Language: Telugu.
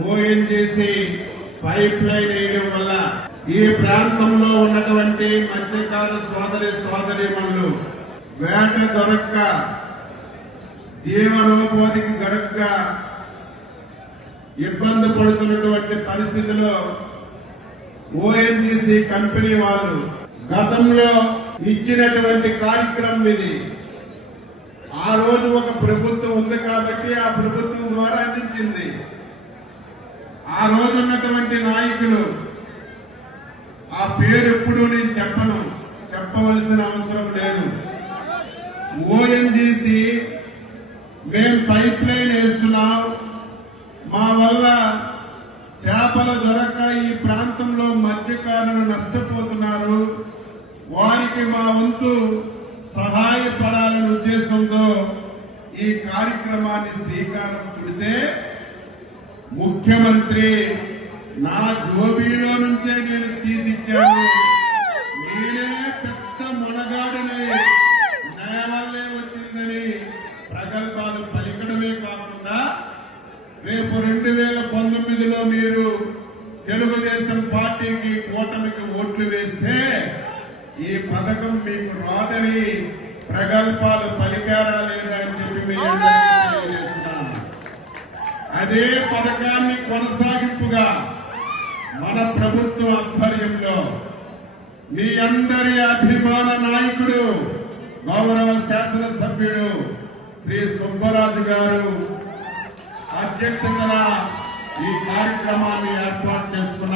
ఓఎన్జీసీ పైప్ లైన్ వేయడం వల్ల ఈ ప్రాంతంలో ఉన్నటువంటి మత్స్యకారు సోదరి సోదరిమణులు వేట దొరక్క జీవనోపాధికి గడక్క ఇబ్బంది పడుతున్నటువంటి పరిస్థితిలో ఓఎన్జీసీ కంపెనీ వాళ్ళు గతంలో ఇచ్చినటువంటి కార్యక్రమం ఇది. ఆ రోజు ఒక ప్రభుత్వం ఉంది కాబట్టి ఆ ప్రభుత్వం ద్వారా అందించింది. ఆ రోజు ఉన్నటువంటి నాయకులు ఆ పేరు ఎప్పుడు నేను చెప్పను చెప్పవలసిన అవసరం లేదు. ఓఎన్జీసీ మేము పైప్ లైన్ వేస్తున్నాం. మా వల్ల చేపలు దొరక ఈ ప్రాంతంలో మత్స్యకారులు నష్టపోతున్నారు. వారికి మా వంతు సహాయపడాలనే ఉద్దేశంతో ఈ కార్యక్రమాన్ని శ్రీకారం చుడితే ముఖ్యమంత్రి నా జోబీలో నుంచే నేను తీసిచ్చాను. నేనే పెద్ద మొనగాడని. నా వల్లే వచ్చిందని ప్రగల్భాలు పలికడమే కాకుండా రేపు రెండు వేల పంతొమ్మిదిలో మీరు తెలుగుదేశం పార్టీకి కూటమికి ఓట్లు వేస్తే ఈ పథకం మీకు రాదని ప్రగల్భాలు పలికారా లేదా అని చెప్పి మీ అదే పథకాన్ని కొనసాగింపుగా మన ప్రభుత్వ ఆధ్వర్యంలో మీ అందరి అభిమాన నాయకుడు గౌరవ శాసనసభ్యుడు శ్రీ సుబ్బరాజు గారు అధ్యక్షతన ఈ కార్యక్రమాన్ని ఏర్పాటు చేసుకున్నారు.